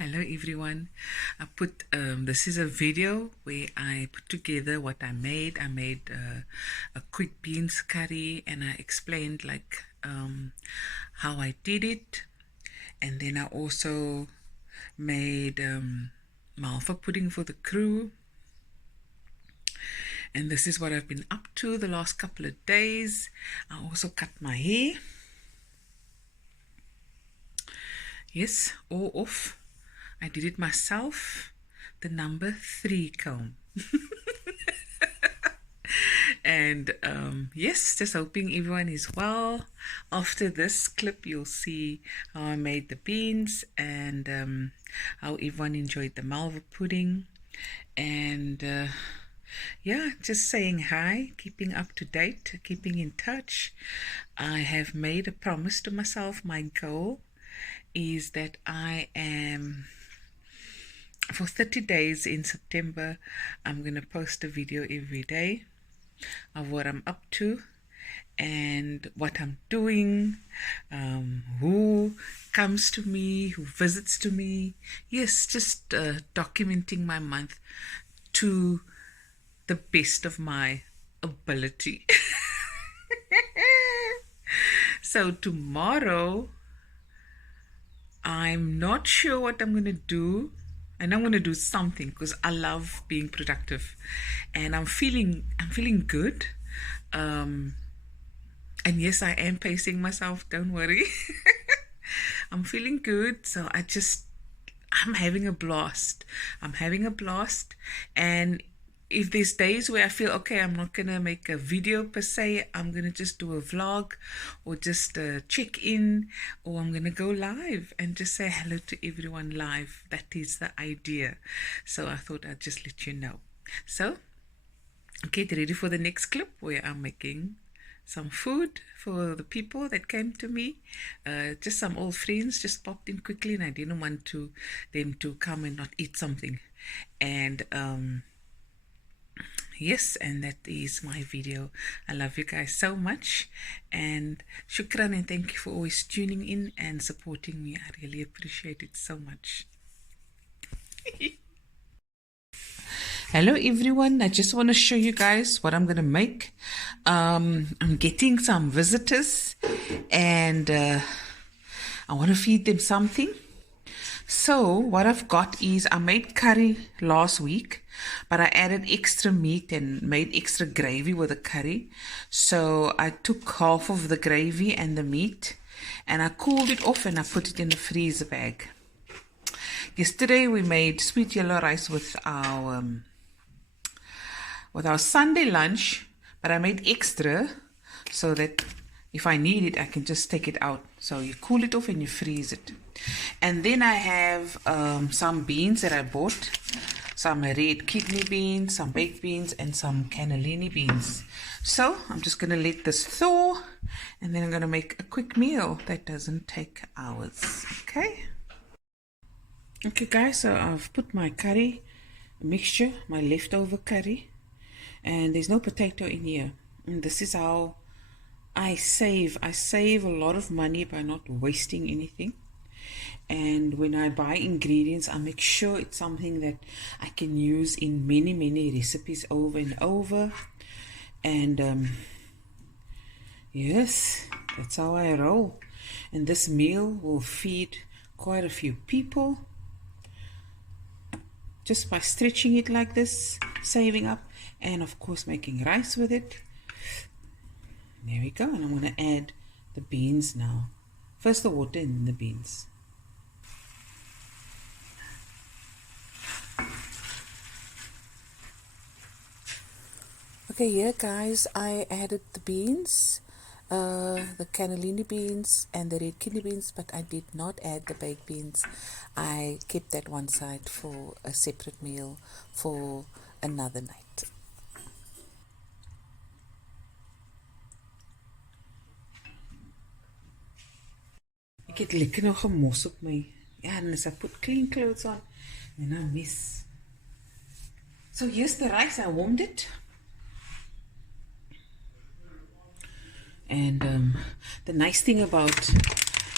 Hello everyone. I put this is a video where I put together what I made. I made a quick beans curry, and I explained like how I did it. And then I also made Malva pudding for the crew. And this is what I've been up to the last couple of days. I also cut my hair. Yes, all off. I did it myself, the number 3 comb. And yes, just hoping everyone is well. After this clip, you'll see how I made the beans and how everyone enjoyed the Malva pudding. And yeah, just saying hi, keeping up to date, keeping in touch. I have made a promise to myself. My goal is that I am, for 30 days in September, I'm going to post a video every day of what I'm up to and what I'm doing, who comes to me, who visits to me. Yes, just documenting my month to the best of my ability. So tomorrow, I'm not sure what I'm going to do. And I'm going to do something because I love being productive, and I'm feeling good. And yes, I am pacing myself. Don't worry. I'm feeling good. So I'm having a blast. I'm having a blast. And if there's days where I feel, okay, I'm not going to make a video per se, I'm going to just do a vlog or just check in, or I'm going to go live and just say hello to everyone live. That is the idea. So I thought I'd just let you know. So get ready for the next clip where I'm making some food for the people that came to me. Just some old friends just popped in quickly, and I didn't want them to come and not eat something. And yes, and that is my video. I love you guys so much, and shukran, and thank you for always tuning in and supporting me. I really appreciate it so much. Hello everyone, I just want to show you guys what I'm going to make. I'm getting some visitors, and I want to feed them something. So what I've got is, I made curry last week, but I added extra meat and made extra gravy with the curry. So I took half of the gravy and the meat, and I cooled it off, and I put it in the freezer bag. Yesterday we made sweet yellow rice with our Sunday lunch, but I made extra so that if I need it, I can just take it out. So you cool it off and you freeze it. And then I have some beans that I bought. Some red kidney beans, some baked beans, and some cannellini beans. So I'm just going to let this thaw, and then I'm going to make a quick meal that doesn't take hours. Okay? Okay guys, so I've put my curry mixture, my leftover curry, and there's no potato in here. And this is how I save a lot of money by not wasting anything. And when I buy ingredients, I make sure it's something that I can use in many recipes over and over. And yes, that's how I roll. And this meal will feed quite a few people just by stretching it like this, saving up, and of course making rice with it. There we go. And I'm going to add the beans now. First the water and then the beans. Okay, here guys, I added the beans, the cannellini beans and the red kidney beans, but I did not add the baked beans. I kept that one side for a separate meal for another night. Ek het lekker nog gemos op my. Ja, and as I put clean clothes on, and I miss. So here's the rice. I warmed it. And the nice thing about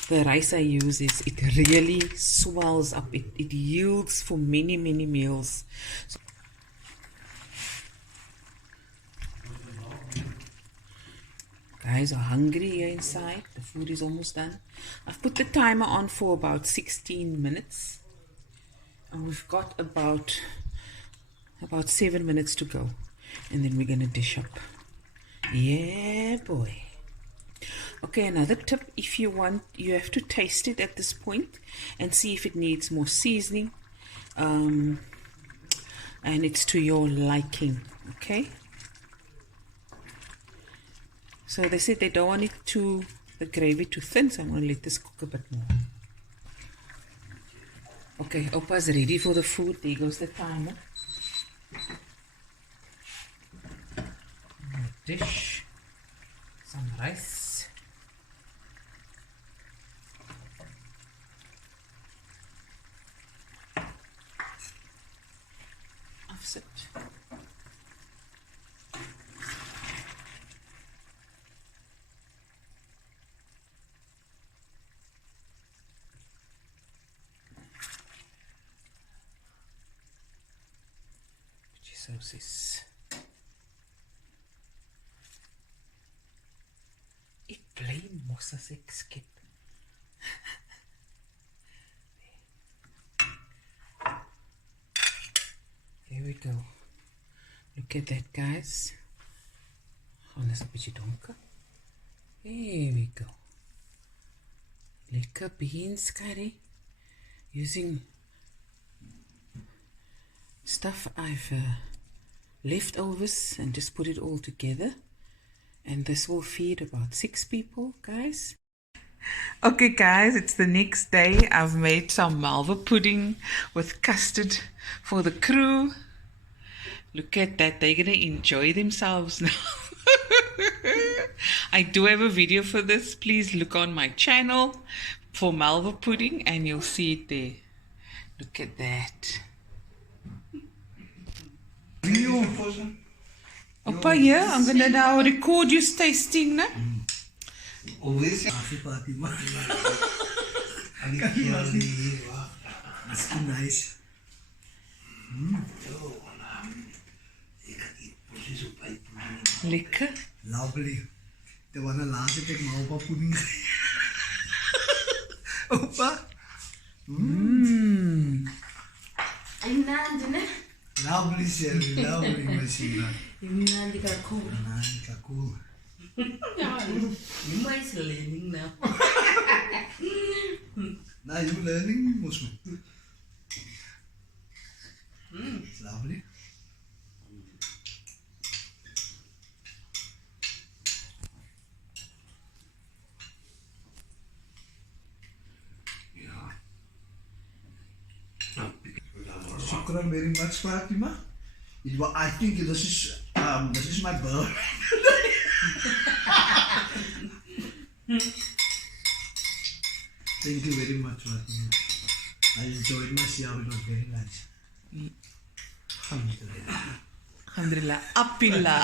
the rice I use is, it really swells up. It yields for many, many meals. So, guys are hungry here inside. The food is almost done. I've put the timer on for about 16 minutes. And we've got about 7 minutes to go. And then we're going to dish up. Yeah, boy. Okay, another tip, if you want, you have to taste it at this point and see if it needs more seasoning. And it's to your liking, okay? So they said they don't want the gravy too thin, so I'm going to let this cook a bit more. Okay, Opa's ready for the food. There goes the timer. Dish, some rice. Offset. Sauces. Ek bly mos as ek skep. Here we go. Look at that, guys. Gaan is 'n bietjie donker. Here we go. Lekker beans curry using stuff I've leftovers and just put it all together, and this will feed about 6 people, guys. Okay guys, it's the next day. I've made some Malva pudding with custard for the crew. Look at that, they're gonna enjoy themselves now. I do have a video for this. Please look on my channel for Malva pudding and you'll see it there. Look at that. Oppa, yeah, I'm gonna now record you tasting, ne? Always. That's nice. Lekker. Lovely. The one the last I take Malva pudding. Oppa. Lovely, Shelly. Lovely, Machina. Nandi ka cool. Nandi cool. You might learning now. Now you learning, Muslim. It's lovely. Shukran very much, Fatima. I think this is my birthday. Thank you very much, Fatima. I enjoyed my shower. It was very nice. Alhamdulillah. Alhamdulillah. Appillah.